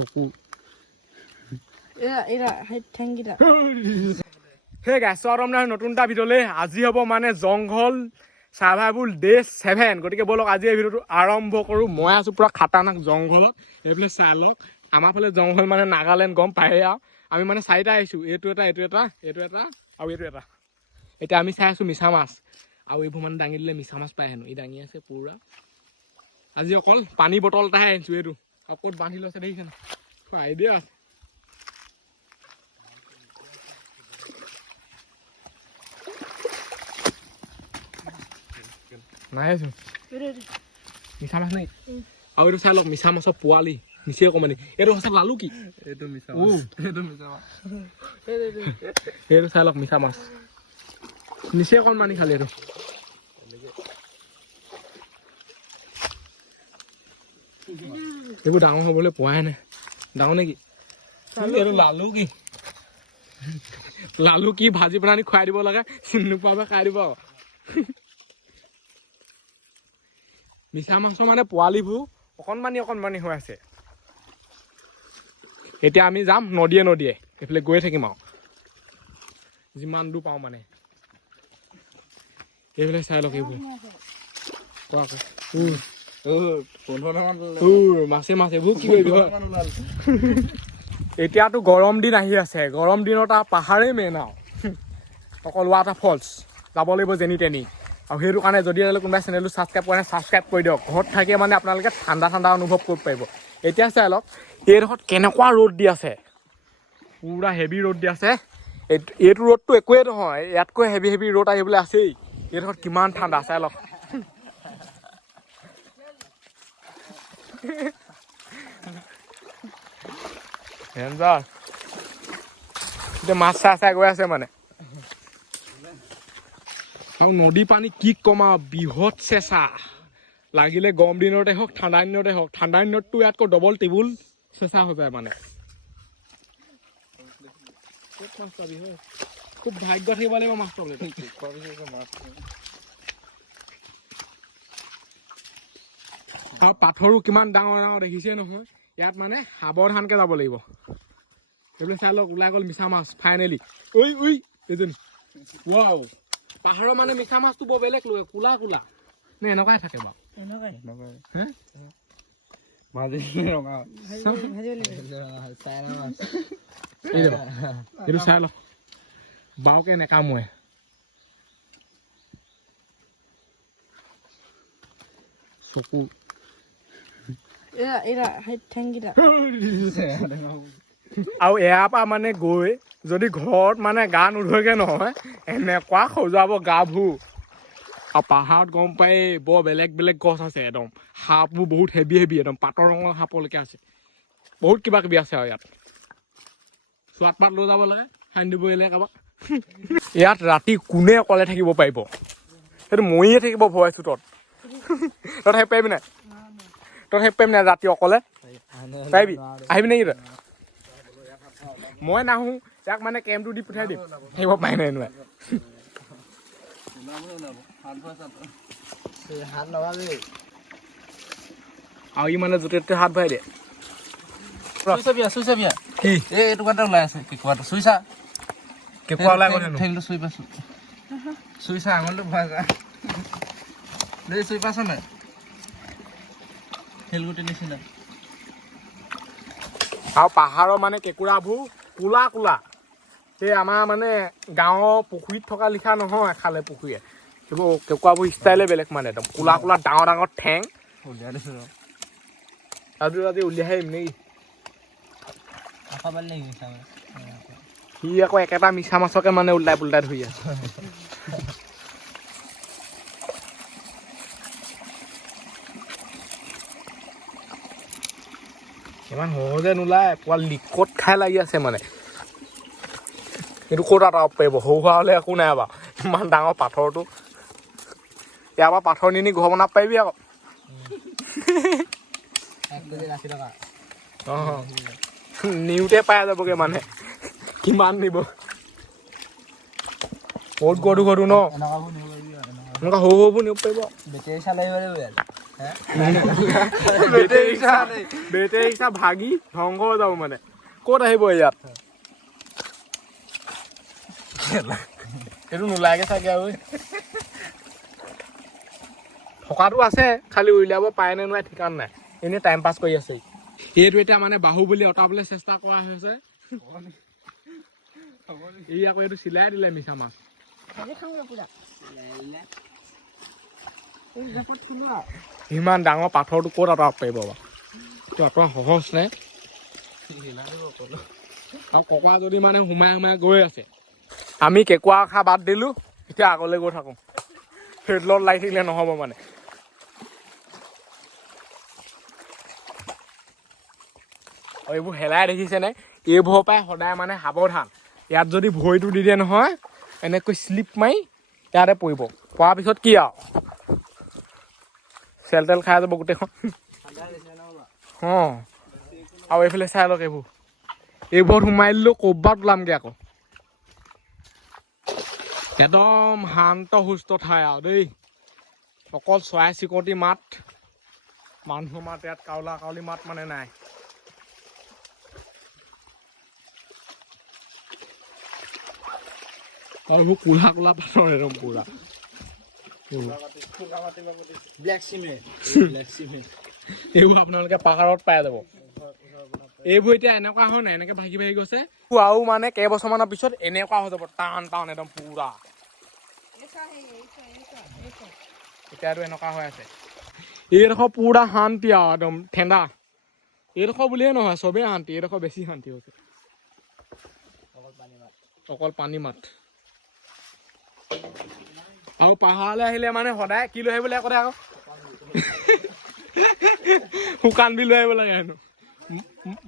চকু হে গাইছ নতুন এটা ভিডিঅ'লৈ আজি হ'ব মানে জংঘল সাৰ্ভাইভেল ডে 7 গতিকে বলক আজি এই ভিডিঅ'টো আৰম্ভ কৰোঁ মই আছোঁ পুৰা খাটাৰনাক জংঘলত এইফালে চাই লওক আমাৰ ফালে জংঘল মানে নাগালেণ্ড গম পায়ে আৰু আমি মানে চাৰিটা আহিছোঁ এইটো এটা আৰু এইটো এটা এতিয়া আমি চাই আছোঁ মিছা মাছ আৰু এইবোৰ মানে দাঙি দিলে মিছা মাছ পাই হেনো এই দাঙি আছে পুৰা আজি অকল পানী বটল এটাহে আনিছোঁ এইটো আৰু ক'ত বান্ধি লৈছে দেখিছে না খুৱাই দিয়া নাই মিছা মাছ নাই আৰু এইটো চাই লওক মিছা মাছৰ পোৱালি নিচে অকণমানি এইটো সঁচা লালু কি এইটো মিছা মাছ এইটো চাই লওক মিছা মাছ নিচে অকণমানি খালি এইটো এইবোৰ ডাঙৰ হ'বলৈ পোৱাই নাই ডাঙৰ নেকি এইটো লালু কি লালু কি ভাজি বনাই খুৱাই দিব লাগে চিনি নোপোৱা খাই দিব মিছা মাছৰ মানে পোৱালিবোৰ অকণমানি হৈ আছে এতিয়া আমি যাম নদীয়ে এইফালে গৈ থাকিম আৰু যিমান দূৰ পাওঁ মানে এইফালে চাই লওক এইবোৰ মাছে এইবোৰ কি কৰিবি এতিয়াতো গৰম দিন আহি আছে গৰম দিনত আৰু পাহাৰেই মেইন আৰু অকল ৱাটাৰ ফলছ যাব লাগিব যেনি তেনি আৰু সেইটো কাৰণে যদি কোনোবাই চেনেলটো ছাবস্ক্ৰাইব কৰে ছাবস্ক্ৰাইব কৰি দিয়ক ঘৰত থাকিয়ে মানে আপোনালোকে ঠাণ্ডা অনুভৱ কৰিব পাৰিব এতিয়া চাই লওক এইডোখৰত কেনেকুৱা ৰ'দ দি আছে পুৰা হেভি ৰ'দ দি আছে এইটো ৰ'দটো একোৱেই নহয় ইয়াতকৈ হেভি ৰ'দ আহিবলৈ আছেই এইডোখৰত কিমান ঠাণ্ডা চাই লওক এতিয়া মাছ চাই গৈ আছে মানে আৰু নদী পানী কি কমা বৃহৎ চেঁচা লাগিলে গৰম দিনতে হওক ঠাণ্ডা দিনততো ইয়াতকৈ ডবল টেবুল চেঁচা হৈ যায় মানে খুব ভাগ্য থাকিব লাগিব মাছ পাবলৈ আৰু পাথৰো কিমান ডাঙৰ দেখিছে নহয় ইয়াত মানে সাৱধানকে যাব লাগিব এইবিলাক চাই লওক ওলাই গ'ল মিছা মাছ ফাইনেলি এজনী ৱাও পাহাৰৰ মানে মিছা মাছটো বৰ বেলেগ লৈ কোলা নে এনেকুৱাই থাকে বাৰু এইটো চাই লওক বাওকে নেকামোৱে চকু আৰু এয়াৰ পৰা মানে গৈ যদি ঘৰত মানে গা নোধোৱাকে নহয় এনেকুৱা সজাব গাবোৰ আৰু পাহাৰত গম পাই বৰ বেলেগ গছ আছে একদম সাপবোৰ বহুত হেভি একদম পাতৰ ৰঙৰ সাপলৈকে আছে বহুত কিবা কিবি আছে আৰু ইয়াত চোৱাত পাত লৈ যাব লাগে সানি দিব কাৰোবাক ইয়াত ৰাতি কোনে অকলে থাকিব পাৰিব সেইটো মৰিয়ে থাকিব ভয় চোতত তই হেপ পাৰিবি নাই ৰাতি অকলে পাৰিবি আহিবি নেকি তই মই নাহো তাক মানে কেম্পটো দি পঠাই দিম থাকিব পাই নাই নোৱাৰে আৰু ই মানে য'তে ত'তে হাত ভৰাই দিয়ে কি এইটো কাৰণে ওলাই আছে কেঁকুৰাটো চুইছা কেঁকুৰা ওলাই গ'ল ঠেংটো চুই পাইছো চুইছা আঙুলিটো ভৰাই যা দেই চুই পাইছ নাই শিলগুটি নিচিনা আৰু পাহাৰৰ মানে কেঁকুৰাবোৰ কোলা এই আমাৰ মানে গাঁৱৰ পুখুৰীত থকা লিখা নহয় খালে পুখুৰীয়ে এইবোৰ কেঁকুৰাবোৰ ষ্টাইলে বেলেগ মানে একদম কোলা ডাঙৰ ঠেং উলিয়াই দিছো আজি উলিয়াই আহিম নেকি সি আকৌ একেটা মিছা মাছকে মানে উল্টাই পুল্টাই ধৰি আছে ইমান সহজে নোলায় পুৰা লিকত খাই লাগি আছে মানে কিন্তু ক'ত আঁতৰাব পাৰিব সৰু হোৱা হ'লে একো নাই বাৰু ইমান ডাঙৰ পাথৰটো ইয়াৰ পৰা পাথৰ নি ঘৰ বনাব পাৰিবি আকৌ নিওঁতে পাই যাবগৈ মানে কিমান নিব বহুত গধু ন এনেকুৱা সৰুবোৰ নিব পাৰিব বেটেৰী চালাই বেটেৰী ৰিক্সা ভাগি ধ্বংস হৈ যাব মানে ক'ত আহিব ইয়াত সেইটো নোলাগে চাগে আৰু থকাটো আছে খালি উলিয়াব পাৰে নে নোৱাৰে ঠিকান নাই এনেই টাইম পাছ কৰি আছে এইটো এতিয়া মানে বাহুবলী অঁতাবলৈ চেষ্টা কৰা হৈছে এই আকৌ এইটো চিলাই দিলে মিছা মাছ ইমান ডাঙৰ পাথৰটো ক'ত আঁতৰাব পাৰিব বাৰু এইটো আঁতৰা সহজ নে আৰু ককা যদি মানে সোমাই সোমাই গৈ আছে আমি কেঁকুৰা খা বাদ দিলো এতিয়া আগলৈ গৈ থাকো ফিল্ডত লাগি থাকিলে নহ'ব মানে এইবোৰ হেলাই দেখিছেনে এইবোৰৰ পৰাই সদায় মানে সাৱধান ইয়াত যদি ভৰিটো দি দিয়ে নহয় এনেকৈ শ্লিপ মাৰি ইয়াতে পৰিব পৰাৰ পিছত কি আৰু চেল তেল খাই যাব গোটেইখন অঁ আৰু এইফালে চাই লওক এইবোৰত সোমাই দিলেও ক'ৰবাত ওলামগৈ আকৌ একদম শান্ত সুস্থ ঠাই আৰু দেই অকল চৰাই চিৰিকটি মাত মানুহৰ মাত ইয়াত কাউলা কাউলী মাত মানে নাই আৰু এইবোৰ কোলা কোলা পাথৰ একদম পুৰা এইবোৰ আপোনালোকে পাহাৰত পাই যাব এইবোৰ এতিয়া এনেকুৱা হয় নাই এনেকে ভাগি ভাগি গৈছে আৰু মানে কেইবছৰমানৰ পিছত এনেকুৱা হৈ যাব টান টান একদম পুৰা এতিয়াতো এনেকুৱা হৈ আছে এইডোখৰ পুৰা শান্তি আৰু একদম ঠাণ্ডা এইডোখৰ বুলিয়ে নহয় চবেই শান্তি এইডোখৰ বেছি শান্তি হৈছে অকল পানী মাত আৰু পাহাৰলৈ আহিলে মানে সদায় কি লৈ আহিব লাগে কথা আকৌ শুকান বিল লৈ আহিব লাগে হেনো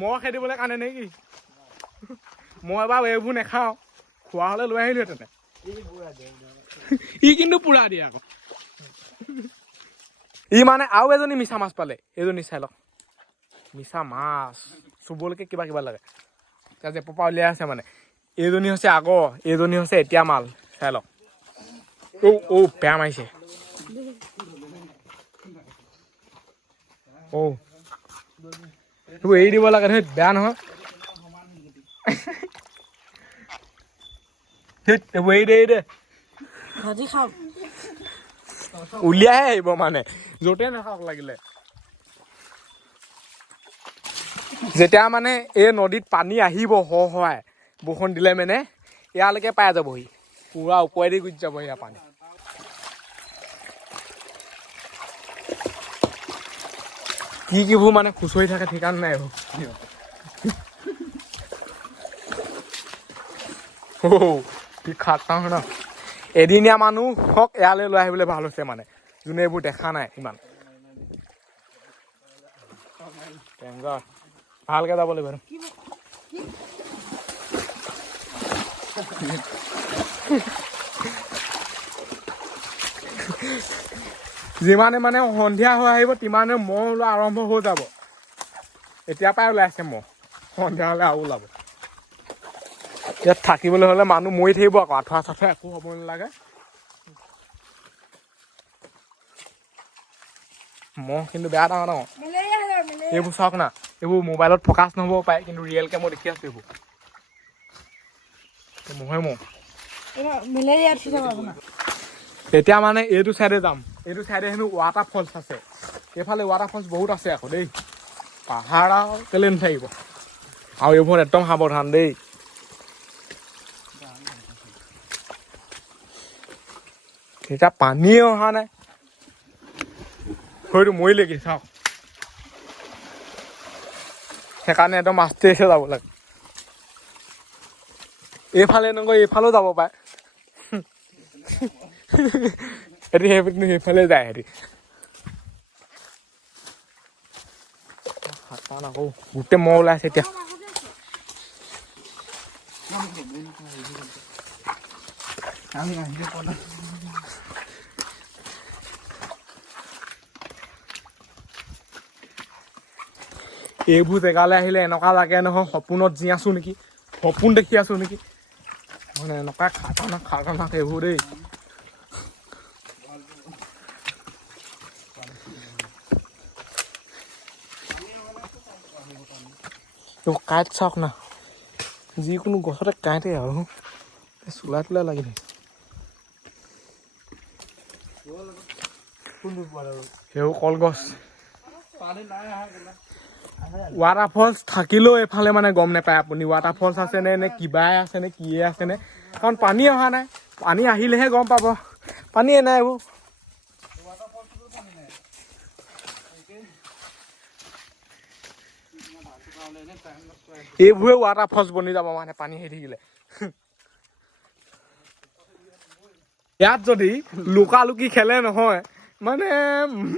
মই খেদিবলৈ কাৰণে নে কি মই এবাৰ এইবোৰ নেখাওঁ খোৱা হ'লে লৈ আহিলোহেঁতেনে ই কিন্তু পুৰা দিয়ে আকৌ ই মানে আৰু এজনী মিছা মাছ পালে এইজনী চাই লওক মিছা মাছ চুবলৈকে কিবা কিবা লাগে এতিয়া জেপৰ পৰা উলিয়াই আছে মানে এইজনী হৈছে আগৰ এইজনী হৈছে এতিয়া মাল চাই লওক বেয়া মাৰিছে তোৰ এৰি দিব লাগে ধেত বেয়া নহয় এৰি দে উলিয়াই আহিব মানে য'তে নাখাওক লাগিলে যেতিয়া মানে এই নদীত পানী আহিব হয় বৰষুণ দিলে মানে ইয়ালৈকে পাই যাবহি পুৰা ওপৰেদি গুচি যাব ইয়াৰ পানী কিবোৰ মানে খুচৰি থাকে ঠিকান নাই কি খাটাং ন এদিনীয়া মানুহক ইয়ালৈ লৈ আহিবলৈ ভাল হৈছে মানে যোনে এইবোৰ দেখা নাই ইমান ভালকে যাব লাগিব যিমানে মানে সন্ধিয়া হৈ আহিব তিমানে মহ ওলোৱা আৰম্ভ হৈ যাব এতিয়াৰ পৰাই ওলাইছে মহ সন্ধিয়া হ'লে আৰু ওলাব ইয়াত থাকিবলৈ হ'লে মানুহ মৰি থাকিব আকৌ আঁঠুৱা চাঠুৱা একো হ'ব নালাগে মহ কিন্তু বেয়া ডাঙৰ ডাঙৰ এইবোৰ চাওক না এইবোৰ মোবাইলত ফ'কাছ নহ'ব পাৰে কিন্তু ৰিয়েলকৈ মই দেখি আছোঁ এইবোৰ মহে মহ এতিয়া মানে এইটো চাইডে যাম এইটো চাইডে হেনো ৱাটাৰ ফলছ আছে এইফালে ৱাটাৰ ফলছ বহুত আছে আকৌ দেই পাহাৰ আৰু কেলে নাথাকিব আৰু এইবোৰ একদম সাৱধান দেই এতিয়া পানীয়ে অহা নাই হয়তো মৰিলে কি চাওক সেইকাৰণে একদম আস্তেহে যাব লাগে এইফালে নগৈ এইফালেও যাব পাৰে সিহঁতি সেইফালে যায় সিহঁতি আকৌ গোটেই মহ ওলাইছে এতিয়া এইবোৰ জেগালৈ আহিলে এনেকুৱা লাগে নহয় সপোনত জি আছো নেকি সপোন দেখি আছো নেকি মানে এনেকুৱা খাটানাক এইবোৰ দেই কাঁইট চাওক না যিকোনো গছতে কাঁইটে আৰু চোলাই তোলাই লাগি থাকে সেইবোৰ কলগছ ৱাটাৰ ফলছ থাকিলেও এইফালে মানে গম নাপায় আপুনি ৱাটাৰ ফলছ আছে নে কিবাই আছে নে কিয়ে আছে নে কাৰণ পানী অহা নাই পানী আহিলেহে গম পাব পানীয়ে নাই এইবোৰ এইবোৰে ৱাটাৰ ফলছ বনি যাব মানে পানী আহি থাকিলে ইয়াত যদি লুকা লুকি খেলে নহয় মানে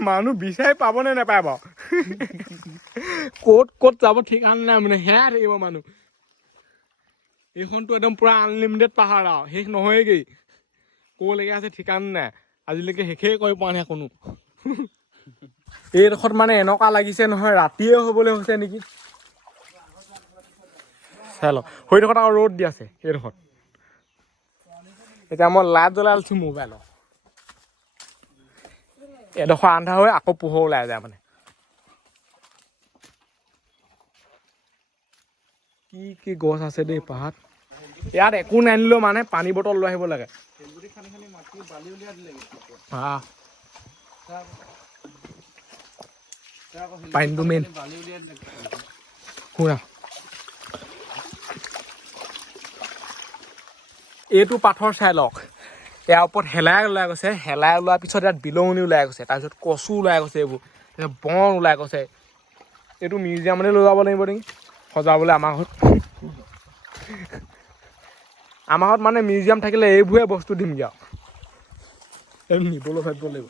মানুহ বিচাৰি পাবনে নাপায় বাৰু ক'ত যাব ঠিকান নাই মানে সেয়া থাকিব মানুহ এইখনতো একদম পুৰা আনলিমিটেড পাহাৰ আৰু শেষ নহয়গৈ ক'লৈকে আছে ঠিকান নাই আজিলৈকে শেষেই কৰি পোৱা নাই কোনো এইডোখৰত মানে এনেকুৱা লাগিছে নহয় ৰাতিয়ে হ'বলৈ হৈছে নেকি চাই লওক সেইডোখৰত আকৌ ৰ'দ দি আছে এইডোখৰত এতিয়া মই লাইট জ্বলাই লৈছো মোবাইলত এডোখৰ আন্ধাৰ হৈ আকৌ পোহৰ ওলাই যায় মানে কি গছ আছে দেই পাহাৰত ইয়াত একো নানিলেও মানে পানী বটল লৈ আহিব লাগে পানীটো মেইন শুনা এইটো পাথৰ চাই লওক ইয়াৰ ওপৰত হেলাই ওলাই গৈছে হেলাই ওলোৱাৰ পিছত ইয়াত বিলঙনি ওলাই গৈছে তাৰপিছত কচু ওলাই গৈছে এইবোৰ তাৰপিছত বন ওলাই গৈছে এইটো মিউজিয়ামলৈ লৈ যাব লাগিব নেকি সজাবলৈ আমাৰ ঘৰত মানে মিউজিয়াম থাকিলে এইবোৰে বস্তু দিমগৈ আৰু এইটো নিবলৈ ভাবিব লাগিব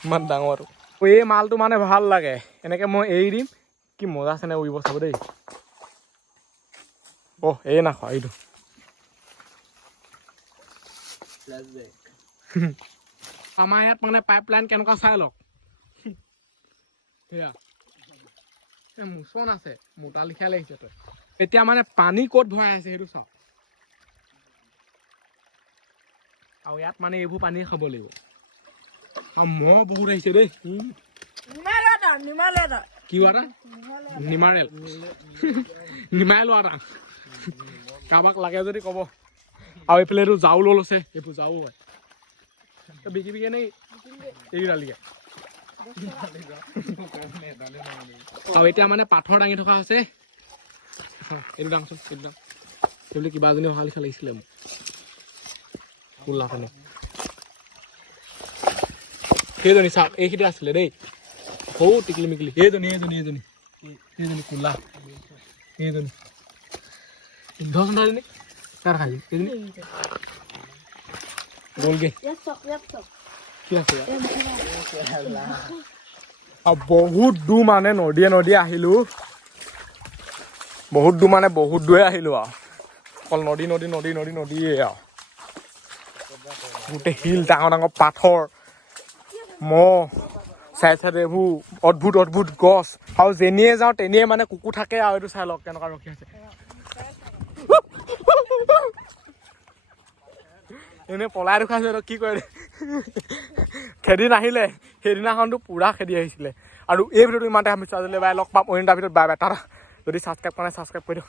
ইমান ডাঙৰ এই মালটো মানে ভাল লাগে এনেকৈ মই এৰি দিম কি মজা আছে নে উৰিব চাব দেই এই নাখোৱা এইটো আমাৰ ইয়াত মানে পাইপ লাইন কেনেকুৱা চাই লওক সেয়া মোচন আছে মোটা লিখা লাগিছে তই এতিয়া মানে পানী ক'ত ভৰাই আছে সেইটো চাওক আৰু ইয়াত মানে এইবোৰ পানীয়ে খাব লাগিব আৰু মহ বহুত আহিছে দেই কি ৱাটাৰ নিমাৰেল নিমাৰেল ৱাটাৰ কাৰোবাক লাগে যদি ক'ব আৰু এইফালে এইটো জাউল আছে এইবোৰ জাউল হয় বিকিবিকে নে এইকেইডালিকে আৰু এতিয়া মানে পাথৰ দাঙি থকা আছে এইটো দাংচোন এইটো দাং সেইবুলি কিবা এজনী অহা লিখা লাগিছিলে মোক কোল্লাখনে সেইজনী চাওক এইখিনি আছিলে দেই সৌ টিকলি মিকলি এইজনী কোলা এইজনী ধৰচোন কাৰ খালি এইজনী গ'লগে কি আছে আৰু বহুত দূৰ মানে নদীয়ে আহিলো বহুত দূৰ মানে বহুত দূৰে আহিলো আৰু অকল নদীয়ে আৰু গোটেই শিল ডাঙৰ ডাঙৰ পাথৰ মহ চাইড এইবোৰ অদ্ভুত গছ আৰু যেনিয়ে যাওঁ তেনিয়ে মানে কুকুৰ থাকে আৰু এইটো চাই লওক কেনেকুৱা ৰখি আছে এনেই পলাই দেখুৱাইছে কি কৰে খেদি নাহিলে সেইদিনাখনতো পুৰা খেদি আহিছিলে আৰু এই ভিডিঅ'টো ইমানতে আমি আজিলৈ বাই লগ পাম অইন এটা ভিডিঅ'ত বাই টাটা যদি ছাবস্ক্ৰাইব কৰা নাই ছাবস্ক্ৰাইব কৰি দিয়ক